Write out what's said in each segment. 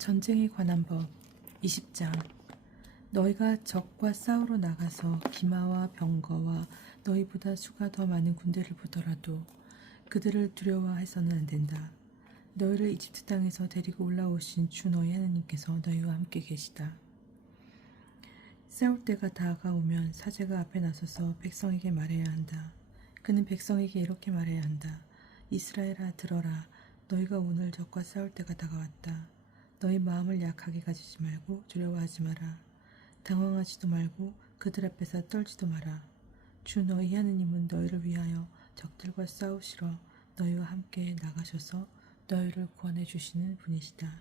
전쟁에 관한 법 20장. 너희가 적과 싸우러 나가서 기마와 병거와 너희보다 수가 더 많은 군대를 보더라도 그들을 두려워해서는 안 된다. 너희를 이집트 땅에서 데리고 올라오신 주 너희 하나님께서 너희와 함께 계시다. 싸울 때가 다가오면 사제가 앞에 나서서 백성에게 말해야 한다. 그는 백성에게 이렇게 말해야 한다. 이스라엘아, 들어라. 너희가 오늘 적과 싸울 때가 다가왔다. 너희 마음을 약하게 가지지 말고 두려워하지 마라. 당황하지도 말고 그들 앞에서 떨지도 마라. 주 너희 하느님은 너희를 위하여 적들과 싸우시러 너희와 함께 나가셔서 너희를 구원해 주시는 분이시다.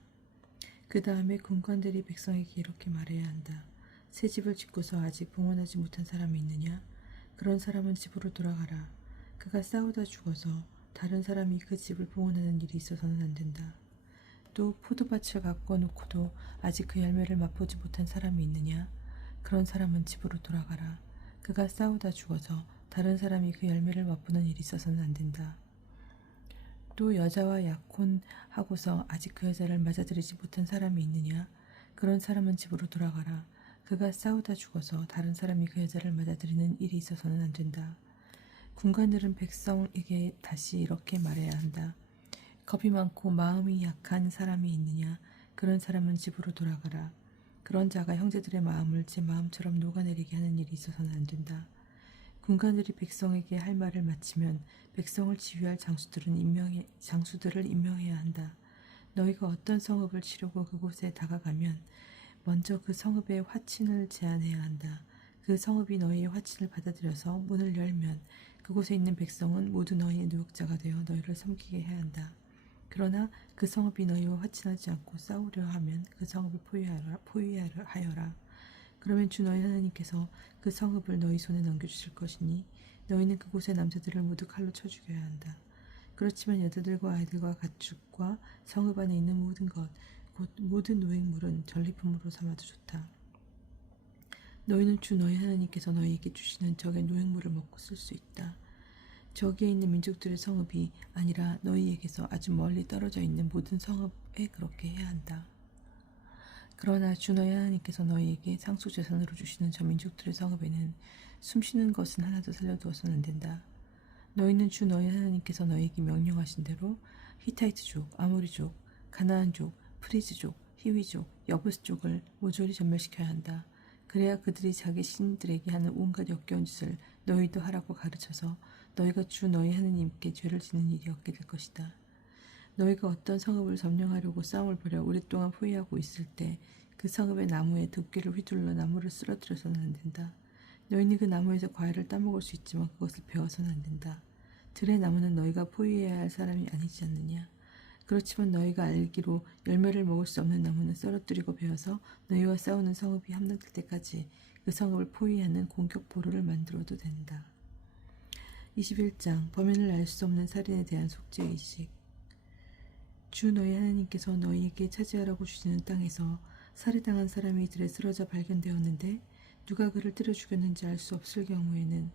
그 다음에 군관들이 백성에게 이렇게 말해야 한다. 새 집을 짓고서 아직 봉헌하지 못한 사람이 있느냐? 그런 사람은 집으로 돌아가라. 그가 싸우다 죽어서 다른 사람이 그 집을 봉헌하는 일이 있어서는 안 된다. 또 포도밭을 가꾸어 놓고도 아직 그 열매를 맛보지 못한 사람이 있느냐? 그런 사람은 집으로 돌아가라. 그가 싸우다 죽어서 다른 사람이 그 열매를 맛보는 일이 있어서는 안 된다. 또 여자와 약혼하고서 아직 그 여자를 맞아들이지 못한 사람이 있느냐? 그런 사람은 집으로 돌아가라. 그가 싸우다 죽어서 다른 사람이 그 여자를 맞아들이는 일이 있어서는 안 된다. 군관들은 백성에게 다시 이렇게 말해야 한다. 겁이 많고 마음이 약한 사람이 있느냐? 그런 사람은 집으로 돌아가라. 그런 자가 형제들의 마음을 제 마음처럼 녹아내리게 하는 일이 있어서는 안 된다. 군관들이 백성에게 할 말을 마치면 백성을 지휘할 장수들을 임명해야 한다. 너희가 어떤 성읍을 치려고 그곳에 다가가면 먼저 그 성읍의 화친을 제안해야 한다. 그 성읍이 너희의 화친을 받아들여서 문을 열면 그곳에 있는 백성은 모두 너희의 노역자가 되어 너희를 섬기게 해야 한다. 그러나 그 성읍이 너희와 화친하지 않고 싸우려 하면 그 성읍을 포위하여라. 그러면 주 너희 하나님께서 그 성읍을 너희 손에 넘겨주실 것이니 너희는 그곳의 남자들을 모두 칼로 쳐 죽여야 한다. 그렇지만 여자들과 아이들과 가축과 성읍 안에 있는 모든 것, 곧 모든 노획물은 전리품으로 삼아도 좋다. 너희는 주 너희 하나님께서 너희에게 주시는 적의 노획물을 먹고 쓸 수 있다. 저기에 있는 민족들의 성읍이 아니라 너희에게서 아주 멀리 떨어져 있는 모든 성읍에 그렇게 해야 한다. 그러나 주 너희 하나님께서 너희에게 상속재산으로 주시는 저 민족들의 성읍에는 숨쉬는 것은 하나도 살려두어서는 안 된다. 너희는 주 너희 하나님께서 너희에게 명령하신 대로 히타이트족, 아모리족, 가나안족, 프리즈족, 히위족, 여부스족을 모조리 전멸시켜야 한다. 그래야 그들이 자기 신들에게 하는 온갖 역겨운 짓을 너희도 하라고 가르쳐서 너희가 주 너희 하느님께 죄를 지는 일이 없게 될 것이다. 너희가 어떤 성읍을 점령하려고 싸움을 벌여 오랫동안 포위하고 있을 때 그 성읍의 나무에 덮개를 휘둘러 나무를 쓰러뜨려서는 안 된다. 너희는 그 나무에서 과일을 따먹을 수 있지만 그것을 베어서는 안 된다. 들의 나무는 너희가 포위해야 할 사람이 아니지 않느냐. 그렇지만 너희가 알기로 열매를 먹을 수 없는 나무는 썰어뜨리고 베어서 너희와 싸우는 성읍이 함락될 때까지 그 성읍을 포위하는 공격 보루를 만들어도 된다. 21장. 범인을 알 수 없는 살인에 대한 속죄의식. 주 너희 하나님께서 너희에게 차지하라고 주시는 땅에서 살해당한 사람이 들에 쓰러져 발견되었는데 누가 그를 때려 죽였는지 알 수 없을 경우에는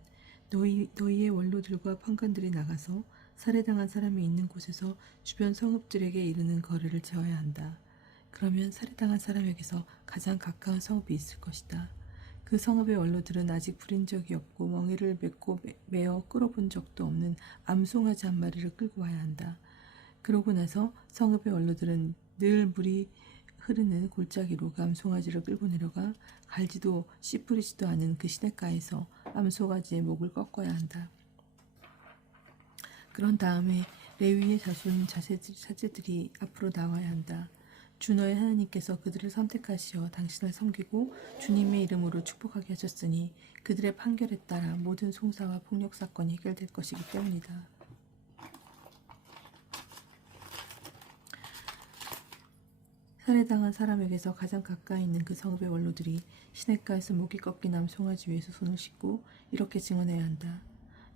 너희의 원로들과 판관들이 나가서 살해당한 사람이 있는 곳에서 주변 성읍들에게 이르는 거리를 재어야 한다. 그러면 살해당한 사람에게서 가장 가까운 성읍이 있을 것이다. 그 성읍의 원로들은 아직 부린 적이 없고 멍에를 메어 끌어본 적도 없는 암송아지 한 마리를 끌고 와야 한다. 그러고 나서 성읍의 원로들은 늘 물이 흐르는 골짜기로 그 암송아지를 끌고 내려가 갈지도 씨 뿌리지도 않은 그 시냇가에서 암송아지의 목을 꺾어야 한다. 그런 다음에 레위의 자손 사제들이 앞으로 나와야 한다. 주 너희 하나님께서 그들을 선택하시어 당신을 섬기고 주님의 이름으로 축복하게 하셨으니 그들의 판결에 따라 모든 송사와 폭력 사건이 해결될 것이기 때문이다. 살해당한 사람에게서 가장 가까이 있는 그 성읍의 원로들이 시냇가에서 목이 꺾인 암송아지 위에서 손을 씻고 이렇게 증언해야 한다.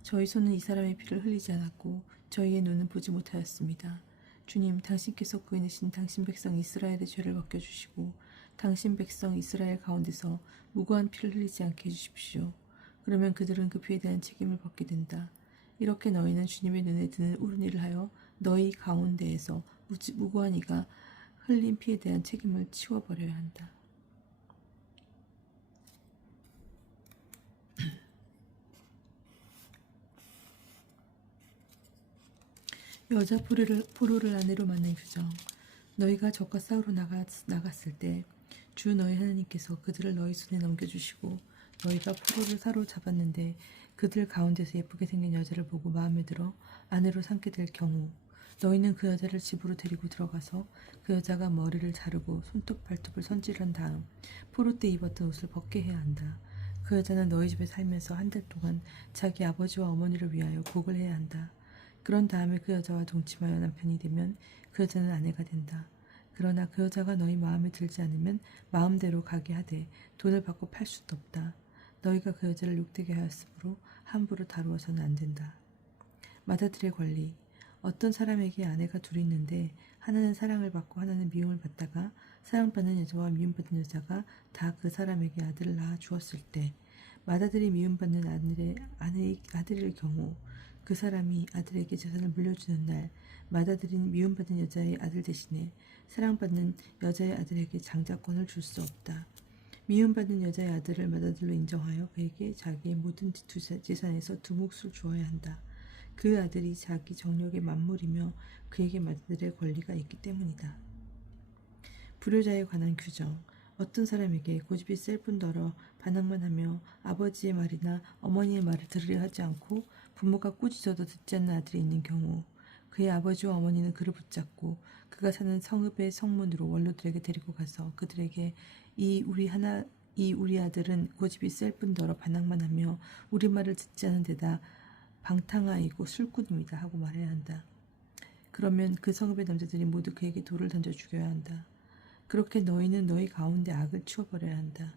저희 손은 이 사람의 피를 흘리지 않았고 저희의 눈은 보지 못하였습니다. 주님, 당신께서 구해내신 당신 백성 이스라엘의 죄를 벗겨주시고 당신 백성 이스라엘 가운데서 무고한 피를 흘리지 않게 해주십시오. 그러면 그들은 그 피에 대한 책임을 벗게 된다. 이렇게 너희는 주님의 눈에 드는 옳은 일을 하여 너희 가운데에서 무고한 이가 흘린 피에 대한 책임을 치워버려야 한다. 여자 포로를 아내로 만난 규정. 너희가 적과 싸우러 나갔을 때 주 너희 하나님께서 그들을 너희 손에 넘겨주시고 너희가 포로를 사로잡았는데 그들 가운데서 예쁘게 생긴 여자를 보고 마음에 들어 아내로 삼게 될 경우 너희는 그 여자를 집으로 데리고 들어가서 그 여자가 머리를 자르고 손톱 발톱을 손질한 다음 포로 때 입었던 옷을 벗게 해야 한다. 그 여자는 너희 집에 살면서 한 달 동안 자기 아버지와 어머니를 위하여 곡을 해야 한다. 그런 다음에 그 여자와 동침하여 남편이 되면 그 여자는 아내가 된다. 그러나 그 여자가 너희 마음에 들지 않으면 마음대로 가게 하되 돈을 받고 팔 수도 없다. 너희가 그 여자를 욕되게 하였으므로 함부로 다루어서는 안 된다. 맏아들의 권리. 어떤 사람에게 아내가 둘이 있는데 하나는 사랑을 받고 하나는 미움을 받다가 사랑받는 여자와 미움받는 여자가 다 그 사람에게 아들을 낳아 주었을 때 맏아들이 미움받는 아들일 경우 그 사람이 아들에게 재산을 물려주는 날 맏아들인 미움받는 여자의 아들 대신에 사랑받는 여자의 아들에게 장자권을 줄 수 없다. 미움받는 여자의 아들을 맏아들로 인정하여 그에게 자기의 모든 재산에서 두 몫을 주어야 한다. 그 아들이 자기 정력의 만물이며 그에게 맏아들의 권리가 있기 때문이다. 불효자에 관한 규정. 어떤 사람에게 고집이 셀 뿐더러 반항만 하며 아버지의 말이나 어머니의 말을 들으려 하지 않고 부모가 꾸짖어도 듣지 않는 아들이 있는 경우 그의 아버지와 어머니는 그를 붙잡고 그가 사는 성읍의 성문으로 원로들에게 데리고 가서 그들에게 이 우리 아들은 고집이 셀 뿐더러 반항만 하며 우리 말을 듣지 않은 데다 방탕아이고 술꾼입니다 하고 말해야 한다. 그러면 그 성읍의 남자들이 모두 그에게 돌을 던져 죽여야 한다. 그렇게 너희는 너희 가운데 악을 치워버려야 한다.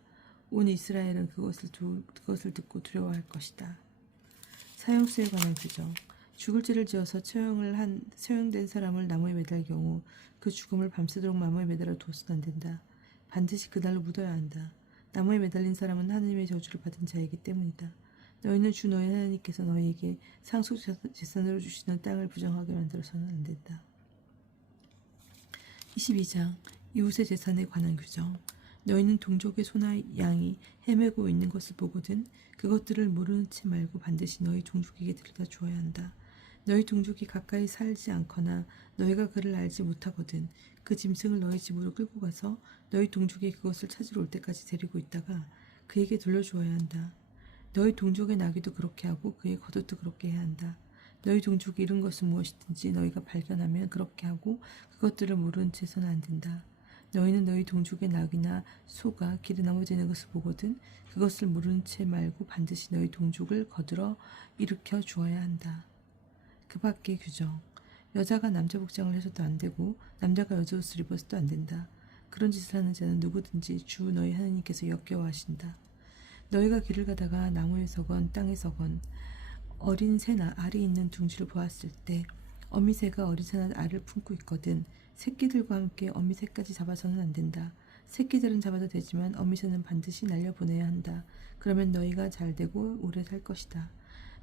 온 이스라엘은 그것을 듣고 두려워할 것이다. 사형수에 관한 규정. 죽을 죄를 지어서 처형된 사람을 나무에 매달 경우 그 죽음을 밤새도록 나무에 매달아 두어서는 안 된다. 반드시 그날로 묻어야 한다. 나무에 매달린 사람은 하나님의 저주를 받은 자이기 때문이다. 너희는 주 너희 하나님께서 너희에게 상속재산으로 주시는 땅을 부정하게 만들어서는 안 된다. 22장 이웃의 재산에 관한 규정. 너희는 동족의 소나 양이 헤매고 있는 것을 보거든 그것들을 모르는 채 말고 반드시 너희 동족에게 들여다 주어야 한다. 너희 동족이 가까이 살지 않거나 너희가 그를 알지 못하거든 그 짐승을 너희 집으로 끌고 가서 너희 동족이 그것을 찾으러 올 때까지 데리고 있다가 그에게 돌려주어야 한다. 너희 동족의 나귀도 그렇게 하고 그의 겉옷도 그렇게 해야 한다. 너희 동족이 잃은 것은 무엇이든지 너희가 발견하면 그렇게 하고 그것들을 모르는 채서는 안 된다. 너희는 너희 동족의 낙이나 소가 길에 넘어지는 것을 보거든 그것을 모르는 채 말고 반드시 너희 동족을 거들어 일으켜 주어야 한다. 그 밖의 규정. 여자가 남자 복장을 해서도 안 되고 남자가 여자 옷을 입어서도 안 된다. 그런 짓을 하는 자는 누구든지 주 너희 하나님께서 역겨워하신다. 너희가 길을 가다가 나무에서건 땅에서건 어린 새나 알이 있는 둥지를 보았을 때 어미새가 어린 새나 알을 품고 있거든 새끼들과 함께 어미새까지 잡아서는 안 된다. 새끼들은 잡아도 되지만 어미새는 반드시 날려보내야 한다. 그러면 너희가 잘되고 오래 살 것이다.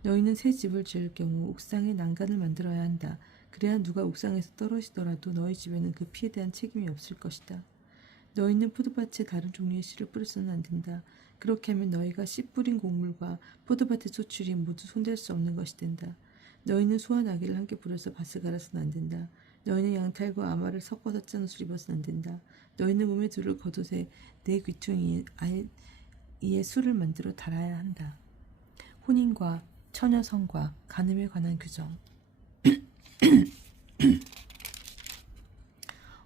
너희는 새 집을 지을 경우 옥상에 난간을 만들어야 한다. 그래야 누가 옥상에서 떨어지더라도 너희 집에는 그 피에 대한 책임이 없을 것이다. 너희는 포도밭에 다른 종류의 씨를 뿌려서는 안 된다. 그렇게 하면 너희가 씨 뿌린 곡물과 포도밭의 소출이 모두 손댈 수 없는 것이 된다. 너희는 소와 나귀를 함께 부려서 밭을 갈아서는 안 된다. 너희는 양탈과 아마를 섞어서 짠 옷을 입어서는 안 된다. 너희는 몸에 두를 겉옷에 내 귀퉁이에 술을 만들어 달아야 한다. 혼인과 처녀성과 간음에 관한 규정.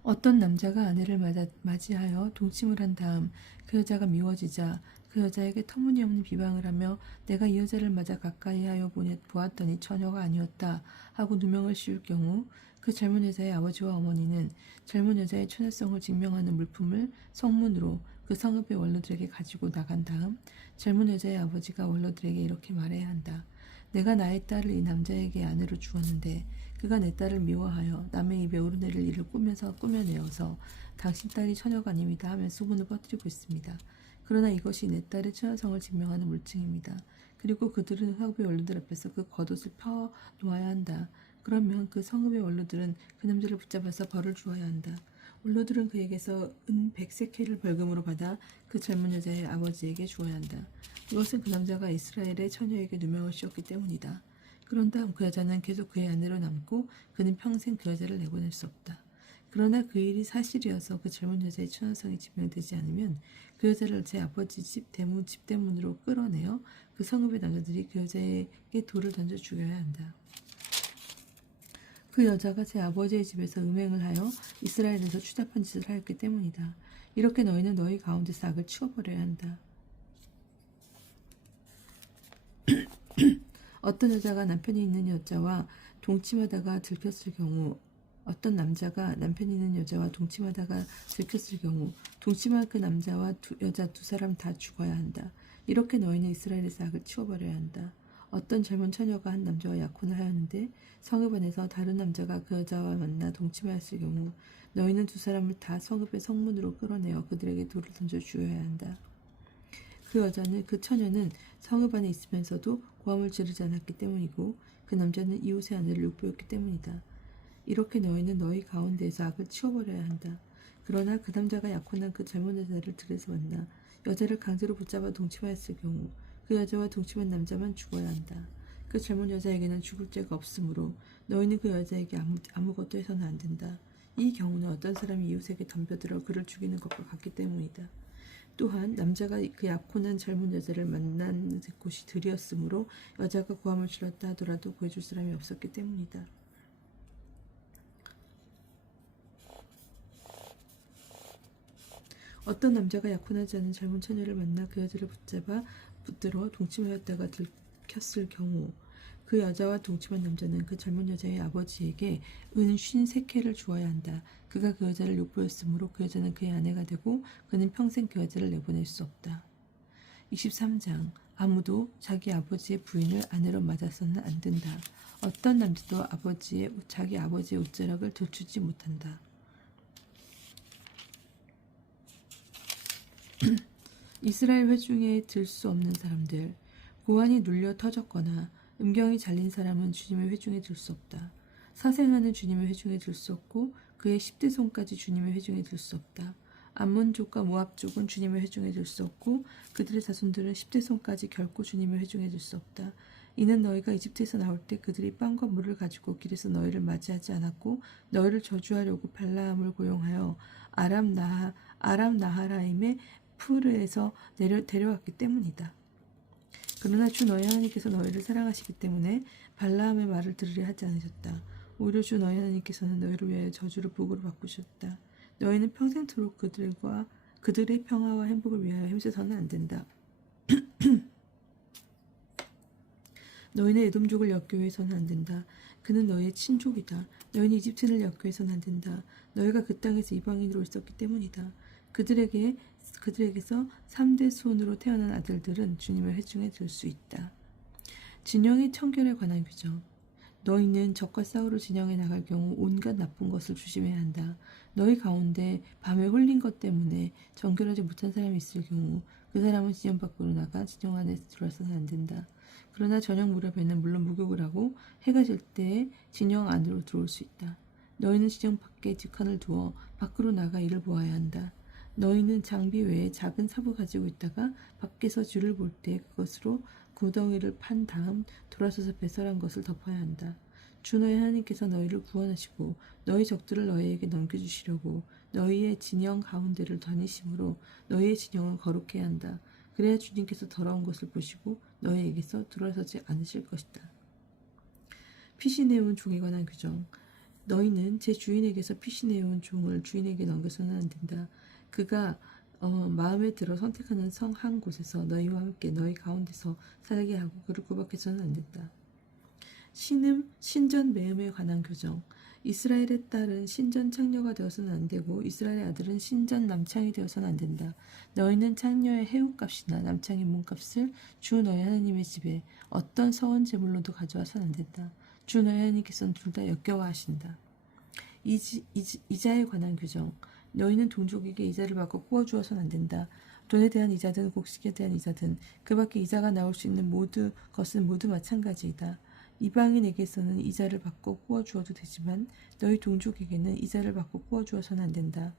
어떤 남자가 아내를 맞이하여 동침을 한 다음 그 여자가 미워지자 그 여자에게 터무니없는 비방을 하며 내가 이 여자를 맞아 가까이 하여 보았더니 처녀가 아니었다 하고 누명을 씌울 경우 그 젊은 여자의 아버지와 어머니는 젊은 여자의 처녀성을 증명하는 물품을 성문으로 그 성읍의 원로들에게 가지고 나간 다음 젊은 여자의 아버지가 원로들에게 이렇게 말해야 한다. 내가 나의 딸을 이 남자에게 아내로 주었는데 그가 내 딸을 미워하여 남의 입에 오르내릴 일을 꾸며내어서 당신 딸이 처녀가 아닙니다 하며 소문을 퍼뜨리고 있습니다. 그러나 이것이 내 딸의 처녀성을 증명하는 물증입니다. 그리고 그들은 성읍의 원로들 앞에서 그 겉옷을 펴 놓아야 한다. 그러면 그 성읍의 원로들은 그 남자를 붙잡아서 벌을 주어야 한다. 원로들은 그에게서 은 100세켈을 벌금으로 받아 그 젊은 여자의 아버지에게 주어야 한다. 이것은 그 남자가 이스라엘의 처녀에게 누명을 씌웠기 때문이다. 그런 다음 그 여자는 계속 그의 아내로 남고 그는 평생 그 여자를 내보낼 수 없다. 그러나 그 일이 사실이어서 그 젊은 여자의 처녀성이 증명되지 않으면 그 여자를 제 아버지 집 집대문으로 끌어내어 그 성읍의 남자들이 그 여자에게 돌을 던져 죽여야 한다. 그 여자가 제 아버지의 집에서 음행을 하여 이스라엘에서 추잡한 짓을 하였기 때문이다. 이렇게 너희는 너희 가운데서 악을 치워버려야 한다. 어떤 여자가 남편이 있는 여자와 동침하다가 들켰을 경우 어떤 남자가 남편이 있는 여자와 동침하다가 들켰을 경우 동침한 그 남자와 여자 두 사람 다 죽어야 한다. 이렇게 너희는 이스라엘에서 악을 치워버려야 한다. 어떤 젊은 처녀가 한 남자와 약혼을 하였는데 성읍 안에서 다른 남자가 그 여자와 만나 동침하였을 경우 너희는 두 사람을 다 성읍의 성문으로 끌어내어 그들에게 돌을 던져 죽여야 한다. 그 처녀는 성읍 안에 있으면서도 고함을 지르지 않았기 때문이고 그 남자는 이웃의 아내를 욕보였기 때문이다. 이렇게 너희는 너희 가운데에서 악을 치워버려야 한다. 그러나 그 남자가 약혼한 그 젊은 여자를 들에서 만나 여자를 강제로 붙잡아 동침하였을 경우 그 여자와 동침한 남자만 죽어야 한다. 그 젊은 여자에게는 죽을 죄가 없으므로 너희는 그 여자에게 아무것도 해서는 안 된다. 이 경우는 어떤 사람이 이웃에게 덤벼들어 그를 죽이는 것과 같기 때문이다. 또한 남자가 그 약혼한 젊은 여자를 만난 곳이 들이었으므로 여자가 고함을 질렀다 하더라도 구해줄 사람이 없었기 때문이다. 어떤 남자가 약혼하지 않은 젊은 처녀를 만나 그 여자를 붙들어 동침하였다가 들켰을 경우 그 여자와 동침한 남자는 그 젊은 여자의 아버지에게 은 53켈을 주어야 한다. 그가 그 여자를 욕보였으므로 그 여자는 그의 아내가 되고 그는 평생 그 여자를 내보낼 수 없다. 23장 아무도 자기 아버지의 부인을 아내로 맞아서는 안 된다. 어떤 남자도 자기 아버지의 옷자락을 들추지 못한다. 이스라엘 회중에 들 수 없는 사람들, 고환이 눌려 터졌거나 음경이 잘린 사람은 주님의 회중에 들 수 없다. 사생아는 주님의 회중에 들 수 없고 그의 10대 손까지 주님의 회중에 들 수 없다. 암몬족과 모압족은 주님의 회중에 들 수 없고 그들의 자손들은 10대 손까지 결코 주님의 회중에 들 수 없다. 이는 너희가 이집트에서 나올 때 그들이 빵과 물을 가지고 길에서 너희를 맞이하지 않았고 너희를 저주하려고 발라함을 고용하여 아람 나하라임의 푸르에서 데려왔기 때문이다. 그러나 주 너희 하나님께서 너희를 사랑하시기 때문에 발라함의 말을 들으려 하지 않으셨다. 오히려 주 너희 하나님께서는 너희를 위하여 저주를 복으로 바꾸셨다. 너희는 평생토록 그들의 평화와 행복을 위하여 힘써서는 안 된다. 너희는 에돔족을 엮여해서는 안 된다. 그는 너희의 친족이다. 너희는 이집트인을 엮여해서는 안 된다. 너희가 그 땅에서 이방인으로 있었기 때문이다. 그들에게서 3대 손으로 태어난 아들들은 주님의 회중에 들 수 있다. 진영의 청결에 관한 규정. 너희는 적과 싸우러 진영에 나갈 경우 온갖 나쁜 것을 조심해야 한다. 너희 가운데 밤에 홀린 것 때문에 정결하지 못한 사람이 있을 경우 그 사람은 진영 밖으로 나가 진영 안에 들어와서는 안 된다. 그러나 저녁 무렵에는 물론 목욕을 하고 해가 질 때에 진영 안으로 들어올 수 있다. 너희는 진영 밖에 뒷칸을 두어 밖으로 나가 이를 보아야 한다. 너희는 장비 외에 작은 삽을 가지고 있다가 밖에서 줄을 볼 때 그것으로 구덩이를 판 다음 돌아서서 배설한 것을 덮어야 한다. 주 너희 하나님께서 너희를 구원하시고 너희 적들을 너희에게 넘겨주시려고 너희의 진영 가운데를 다니심으로 너희의 진영을 거룩해야 한다. 그래야 주님께서 더러운 것을 보시고 너희에게서 돌아서지 않으실 것이다. 피신해온 종에 관한 규정. 너희는 제 주인에게서 피신해온 종을 주인에게 넘겨서는 안 된다. 그가 마음에 들어 선택하는 성 한 곳에서 너희와 함께 너희 가운데서 살게 하고 그를 구박해서는 안 된다. 신전 매음에 관한 규정. 이스라엘의 딸은 신전 창녀가 되어서는 안 되고 이스라엘의 아들은 신전 남창이 되어서는 안 된다. 너희는 창녀의 해웃값이나 남창의 몸값을 주 너희 하나님의 집에 어떤 서원 제물로도 가져와서는 안 된다. 주 너희 하나님께서는 둘 다 역겨워하신다. 이자에 관한 규정. 너희는 동족에게 이자를 받고 꼬아주어서는 안 된다. 돈에 대한 이자든 곡식에 대한 이자든 그 밖에 이자가 나올 수 있는 것은 모두 마찬가지이다. 이방인에게서는 이자를 받고 구워주어도 되지만 너희 동족에게는 이자를 받고 구워주어서는 안 된다.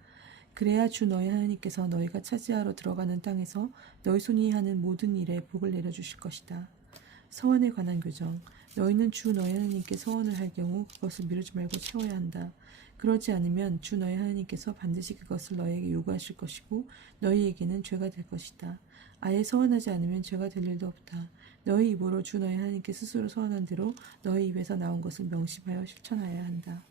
그래야 주 너희 하나님께서 너희가 차지하러 들어가는 땅에서 너희 손이 하는 모든 일에 복을 내려주실 것이다. 서원에 관한 규정. 너희는 주 너희 하나님께 서원을 할 경우 그것을 미루지 말고 채워야 한다. 그러지 않으면 주 너희 하나님께서 반드시 그것을 너희에게 요구하실 것이고 너희에게는 죄가 될 것이다. 아예 서원하지 않으면 죄가 될 일도 없다. 너희 입으로 주 너희 하나님께 스스로 서원한 대로 너희 입에서 나온 것을 명심하여 실천하여야 한다.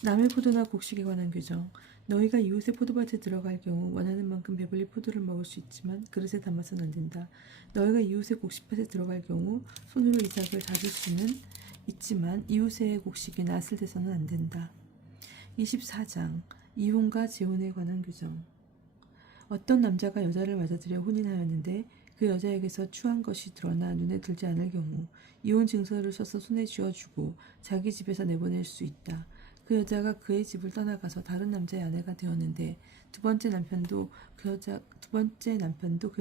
남의 포도나 곡식에 관한 규정. 너희가 이웃의 포도밭에 들어갈 경우 원하는 만큼 배불리 포도를 먹을 수 있지만 그릇에 담아서는 안 된다. 너희가 이웃의 곡식밭에 들어갈 경우 손으로 이삭을 다질 수는 있지만 이웃의 곡식이 낫을 대서는 안 된다. 24장 이혼과 재혼에 관한 규정. 어떤 남자가 여자를 맞아들여 혼인하였는데 그 여자에게서 추한 것이 드러나 눈에 들지 않을 경우 이혼 증서를 써서 손에 쥐어주고 자기 집에서 내보낼 수 있다. 그 여자가 그의 집을 떠나가서 다른 남자의 아내가 되었는데 두 번째 남편도 그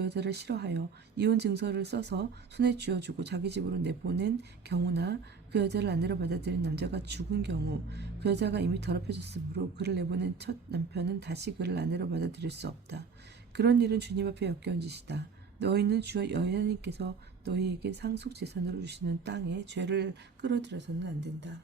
여자를 싫어하여 이혼 증서를 써서 손에 쥐어주고 자기 집으로 내보낸 경우나 그 여자를 아내로 받아들인 남자가 죽은 경우 그 여자가 이미 더럽혀졌으므로 그를 내보낸 첫 남편은 다시 그를 아내로 받아들일 수 없다. 그런 일은 주님 앞에 역겨운 짓이다. 너희는 주 하나님께서 너희에게 상속 재산으로 주시는 땅에 죄를 끌어들여서는 안 된다.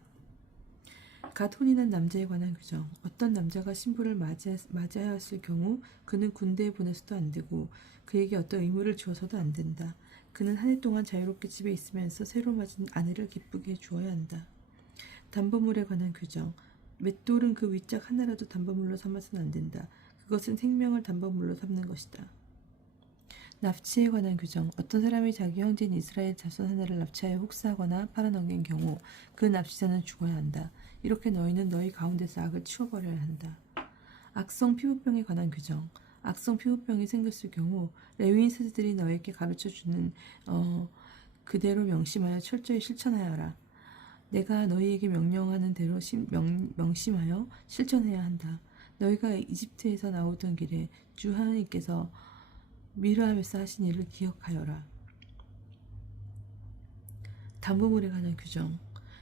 갓 혼인한 남자에 관한 규정. 어떤 남자가 신부를 맞이하였을 경우 그는 군대에 보내서도 안 되고 그에게 어떤 의무를 주어서도 안 된다. 그는 한 해 동안 자유롭게 집에 있으면서 새로 맞은 아내를 기쁘게 해주어야 한다. 담보물에 관한 규정. 맷돌은 그 윗짝 하나라도 담보물로 삼아서는 안 된다. 그것은 생명을 담보물로 삼는 것이다. 납치에 관한 규정. 어떤 사람이 자기 형제인 이스라엘 자손 하나를 납치하여 혹사하거나 팔아넘긴 경우 그 납치자는 죽어야 한다. 이렇게 너희는 너희 가운데서 악을 치워버려야 한다. 악성 피부병에 관한 규정. 악성 피부병이 생겼을 경우 레위인 세대들이 너에게 가르쳐주는 그대로 명심하여 철저히 실천하여라. 내가 너희에게 명령하는 대로 명심하여 실천해야 한다. 너희가 이집트에서 나오던 길에 주 하나님께서 미르암에서 하신 일을 기억하여라. 담보물에 관한 규정.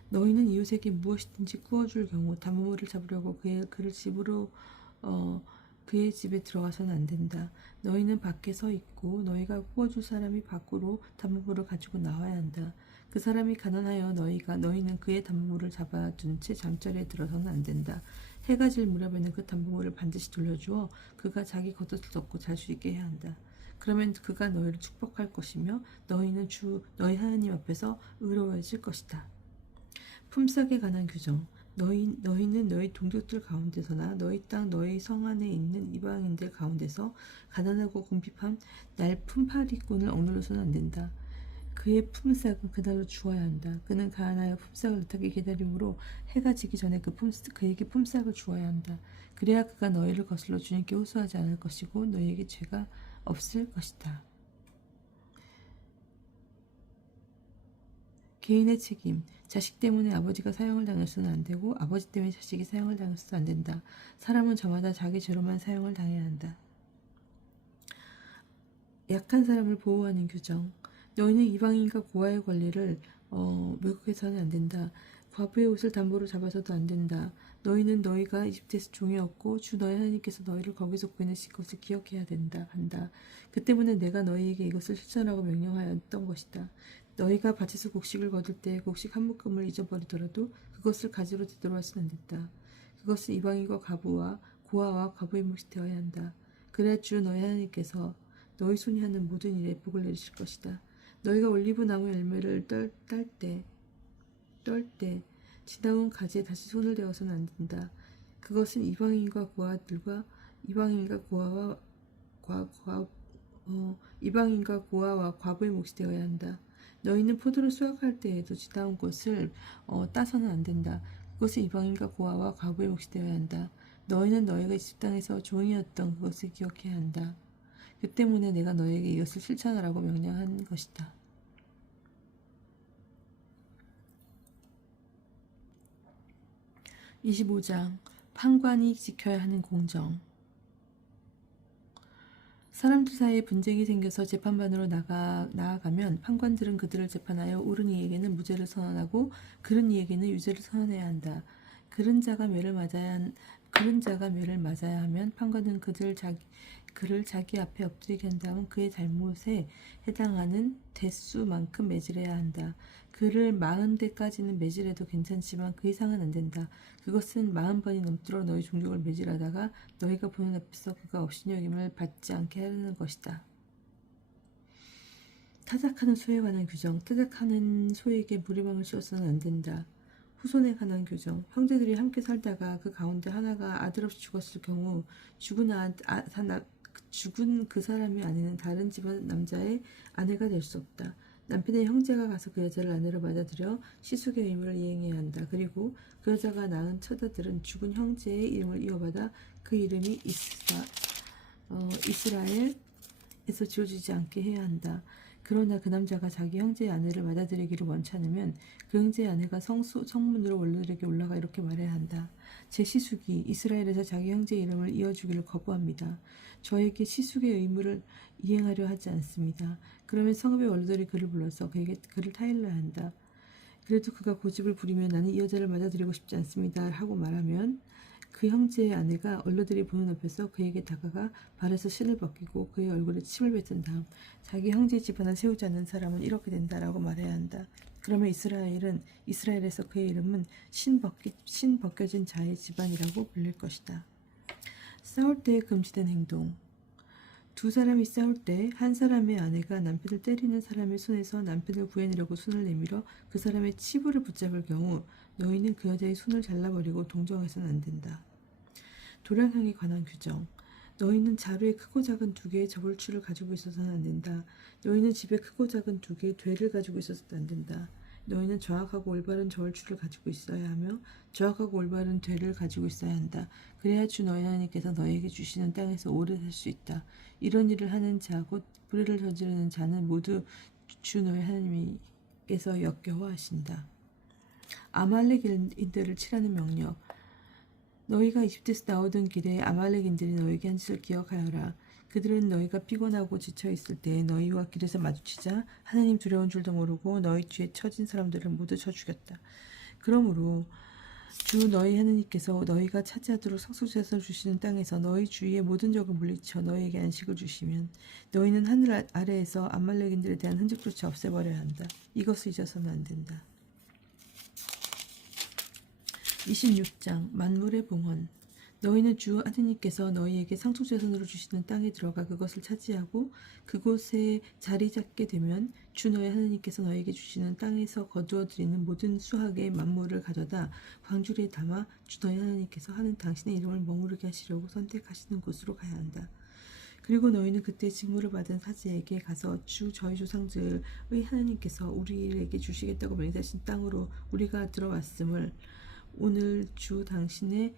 너희는 이웃에게 무엇이든지 구워줄 경우 담보물을 잡으려고 그를 집으로 그의 집에 들어가서는 안 된다. 너희는 밖에 서 있고 너희가 구워줄 사람이 밖으로 담보물을 가지고 나와야 한다. 그 사람이 가난하여 너희는 그의 담보물을 잡아둔 채 잠자리에 들어서는 안 된다. 해가 질 무렵에는 그 담보물을 반드시 돌려주어 그가 자기 겉옷을 덮고 잘 수 있게 해야 한다. 그러면 그가 너희를 축복할 것이며 너희는 너희 하나님 앞에서 의로워질 것이다. 품삯에 관한 규정. 너희는 너희 동족들 가운데서나 너희 땅 너희 성 안에 있는 이방인들 가운데서 가난하고 궁핍한 품팔이꾼을 억누르서는 안 된다. 그의 품삯은 그날로 주어야 한다. 그는 가난하여 품삯을 느타게 기다림으로 해가 지기 전에 그에게 품삯을 주어야 한다. 그래야 그가 너희를 거슬러 주님께 호소하지 않을 것이고 너희에게 죄가 없을 것이다. 개인의 책임. 자식 때문에 아버지가 사형을 당해서는 안 되고 아버지 때문에 자식이 사형을 당해서도 안 된다. 사람은 저마다 자기 죄로만 사형을 당해야 한다. 약한 사람을 보호하는 규정. 너희는 이방인과 고아의 권리를 왜곡해서는 안 된다. 과부의 옷을 담보로 잡아서도 안 된다. 너희는 너희가 이집트에서 종이었고 주 너희 하나님께서 너희를 거기서 구해내신 것을 기억해야 한다. 그 때문에 내가 너희에게 이것을 실천하고 명령하였던 것이다. 너희가 밭에서 곡식을 거둘 때 곡식 한 묶음을 잊어버리더라도 그것을 가지로 되돌아와서는 안 된다. 그것은 이방인과 고아와 과부의 몫이 되어야 한다. 그래야 주 너희 하나님께서 너희 손이 하는 모든 일에 복을 내리실 것이다. 너희가 올리브 나무 열매를 떨 때 지나온 가지에 다시 손을 대어서는 안 된다. 그것은 이방인과 고아와 과부의 몫이 되어야 한다. 너희는 포도를 수확할 때에도 지나온 것을 따서는 안 된다. 그것은 이방인과 고아와 과부의 몫이 되어야 한다. 너희는 너희가 이집 땅에서 종이었던 그것을 기억해야 한다. 그 때문에 내가 너희에게 이것을 실천하라고 명령한 것이다. 25장 판관이 지켜야 하는 공정. 사람들 사이에 분쟁이 생겨서 재판반으로 나아가면 판관들은 그들을 재판하여 옳은 이에게는 무죄를 선언하고 그른 이에게는 유죄를 선언해야 한다. 그른 자가 매를 맞아야 하면 판관은 그를 자기 앞에 엎드리게 한 다음 그의 잘못에 해당하는 대수만큼 매질해야 한다. 그를 40대까지는 매질해도 괜찮지만 그 이상은 안 된다. 그것은 40번이 넘도록 너희 종족을 매질하다가 너희가 보는 앞에서 그가 업신여김을 받지 않게 하려는 것이다. 타작하는 소에 관한 규정. 타작하는 소에게 무리방을 씌워서는 안 된다. 후손에 관한 규정. 형제들이 함께 살다가 그 가운데 하나가 아들 없이 죽었을 경우 죽은 그 사람의 아내는 다른 집안 남자의 아내가 될 수 없다. 남편의 형제가 가서 그 여자를 아내로 받아들여 시숙의 의무를 이행해야 한다. 그리고 그 여자가 낳은 처자들은 죽은 형제의 이름을 이어받아 그 이름이 이스라엘에서 지워지지 않게 해야 한다. 그러나 그 남자가 자기 형제의 아내를 받아들이기를 원치 않으면 그 형제의 아내가 성문으로 원로들에게 올라가 이렇게 말해야 한다. 제 시숙이 이스라엘에서 자기 형제의 이름을 이어주기를 거부합니다. 저에게 시숙의 의무를 이행하려 하지 않습니다. 그러면 성읍의 원로들이 그를 불러서 그를 타일러야 한다. 그래도 그가 고집을 부리며 나는 이 여자를 맞아들이고 싶지 않습니다 하고 말하면 그 형제의 아내가 원로들이 보는 앞에서 그에게 다가가 발에서 신을 벗기고 그의 얼굴에 침을 뱉은 다음 자기 형제의 집안을 세우지 않는 사람은 이렇게 된다라고 말해야 한다. 그러면 이스라엘에서 그의 이름은 신 벗겨진 자의 집안이라고 불릴 것이다. 싸울 때 금지된 행동. 두 사람이 싸울 때 한 사람의 아내가 남편을 때리는 사람의 손에서 남편을 구해내려고 손을 내밀어 그 사람의 치부를 붙잡을 경우 너희는 그 여자의 손을 잘라버리고 동정해서는 안 된다. 도량형에 관한 규정. 너희는 자루에 크고 작은 2개의 저울추를 가지고 있어서는 안 된다. 너희는 집에 크고 작은 2개의 되를 가지고 있어서도 안 된다. 너희는 정확하고 올바른 저울추를 가지고 있어야 하며 정확하고 올바른 되를 가지고 있어야 한다. 그래야 주 너희 하나님께서 너희에게 주시는 땅에서 오래 살 수 있다. 이런 일을 하는 자 곧 불의를 저지르는 자는 모두 주 너희 하나님께서 역겨워하신다. 아말렉인들을 치라는 명령. 너희가 이집트에서 나오던 길에 아말렉인들이 너희에게 한 짓을 기억하여라. 그들은 너희가 피곤하고 지쳐있을 때 너희와 길에서 마주치자 하나님 두려운 줄도 모르고 너희 뒤에 쳐진 사람들을 모두 쳐 죽였다. 그러므로 주 너희 하나님께서 너희가 차지하도록 상속자손을 주시는 땅에서 너희 주위의 모든 적을 물리쳐 너희에게 안식을 주시면 너희는 하늘 아래에서 아말렉인들에 대한 흔적조차 없애버려야 한다. 이것을 잊어서는 안 된다. 26장 만물의 봉헌. 너희는 주 하나님께서 너희에게 상속자손으로 주시는 땅에 들어가 그것을 차지하고 그곳에 자리 잡게 되면 주 너희 하나님께서 너희에게 주시는 땅에서 거두어 드리는 모든 수확의 만물을 가져다 광주리에 담아 주 너희 하나님께서 하는 당신의 이름을 머무르게 하시려고 선택하시는 곳으로 가야 한다. 그리고 너희는 그때 직무를 받은 사제에게 가서 주 저희 조상들의 하나님께서 우리에게 주시겠다고 맹세하신 땅으로 우리가 들어왔음을 오늘 주 당신의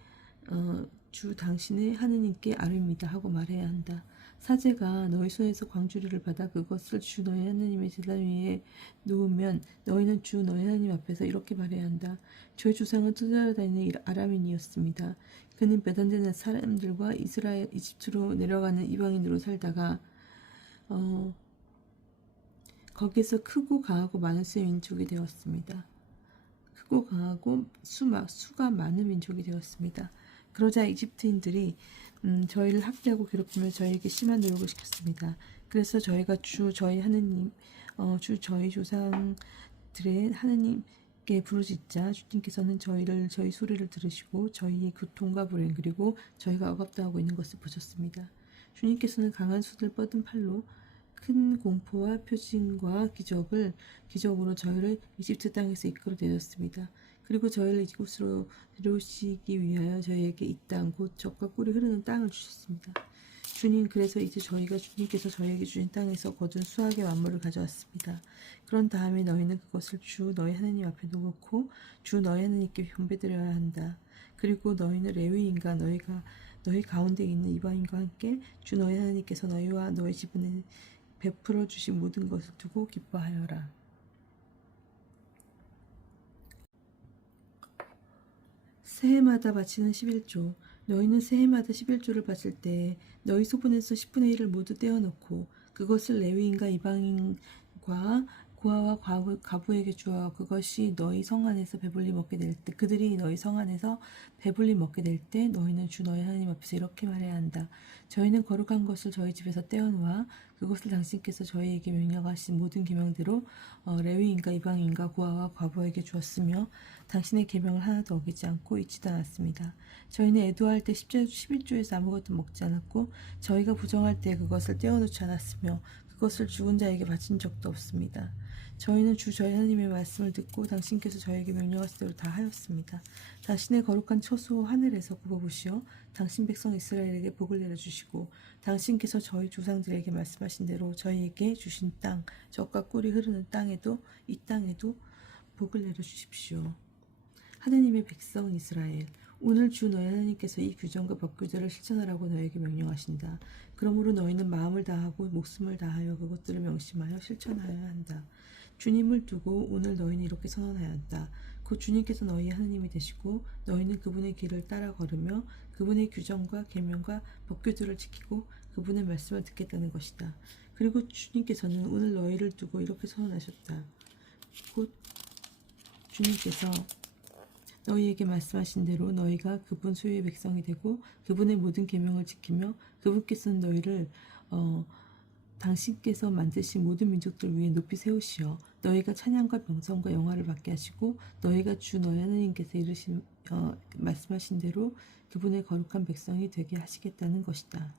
하느님께 아뢰입니다 하고 말해야 한다. 사제가 너희 손에서 광주리를 받아 그것을 주 너희 하느님의 제단 위에 놓으면 너희는 주 너희 하느님 앞에서 이렇게 말해야 한다. 저희 조상은 떠돌아다니는 아람인이었습니다. 그는 몇 안 되는 사람들과 이집트로 내려가는 이방인으로 살다가 거기서 크고 강하고 많은 수의 민족이 되었습니다. 크고 강하고 수가 많은 민족이 되었습니다. 그러자 이집트인들이 저희를 학대하고 괴롭히며 저희에게 심한 노역을 시켰습니다. 그래서 저희가 주 저희 조상들의 하느님께 부르짖자 주님께서는 저희 소리를 들으시고 저희의 고통과 불행 그리고 저희가 억압당하고 있는 것을 보셨습니다. 주님께서는 강한 숫을 뻗은 팔로 큰 공포와 표징과 기적으로 저희를 이집트 땅에서 이끌어 내렸습니다. 그리고 저희를 이곳으로 데려오시기 위하여 저희에게 이 땅, 곧 젖과 꿀이 흐르는 땅을 주셨습니다. 주님, 그래서 이제 저희가 주님께서 저희에게 주신 땅에서 거둔 수확의 만물을 가져왔습니다. 그런 다음에 너희는 그것을 주 너희 하나님 앞에 놓고 주 너희 하나님께 경배드려야 한다. 그리고 너희는 레위인과 너희 가운데 있는 이방인과 함께 주 너희 하나님께서 너희와 너희 집안에 베풀어 주신 모든 것을 두고 기뻐하여라. 새해마다 바치는 11조. 너희는 새해마다 11조를 바칠 때 너희 소분에서 10분의 1을 모두 떼어놓고 그것을 레위인과 이방인과 고아와 과부에게 주어 그것이 너희 성 안에서 배불리 먹게 될 때 그들이 너희 성 안에서 배불리 먹게 될 때 너희는 주 너희 하나님 앞에서 이렇게 말해야 한다. 저희는 거룩한 것을 저희 집에서 떼어놓아 그것을 당신께서 저희에게 명령하신 모든 계명대로 레위인과 이방인과 고아와 과부에게 주었으며 당신의 계명을 하나도 어기지 않고 잊지도 않았습니다. 저희는 애도할 때 11조에서 아무것도 먹지 않았고 저희가 부정할 때 그것을 떼어놓지 않았으며 그것을 죽은 자에게 바친 적도 없습니다. 저희는 주 저희 하나님의 말씀을 듣고 당신께서 저에게 명령하신 대로 다 하였습니다. 당신의 거룩한 처소 하늘에서 굽어보시어 당신 백성 이스라엘에게 복을 내려주시고 당신께서 저희 조상들에게 말씀하신 대로 저희에게 주신 땅, 젖과 꿀이 흐르는 땅에도 이 땅에도 복을 내려주십시오. 하느님의 백성 이스라엘, 오늘 주 너희 하나님께서 이 규정과 법규들을 실천하라고 너에게 명령하신다. 그러므로 너희는 마음을 다하고 목숨을 다하여 그것들을 명심하여 실천하여야 한다. 주님을 두고 오늘 너희는 이렇게 선언하였다. 곧 주님께서 너희 하나님이 되시고 너희는 그분의 길을 따라 걸으며 그분의 규정과 계명과 법규들을 지키고 그분의 말씀을 듣겠다는 것이다. 그리고 주님께서는 오늘 너희를 두고 이렇게 선언하셨다. 곧 주님께서 너희에게 말씀하신 대로 너희가 그분 소유의 백성이 되고 그분의 모든 계명을 지키며 그분께서는 너희를 당신께서 만드신 모든 민족들 위에 높이 세우시어 너희가 찬양과 명성과 영화를 받게 하시고 너희가 주 너희 하나님께서 말씀하신 대로 그분의 거룩한 백성이 되게 하시겠다는 것이다.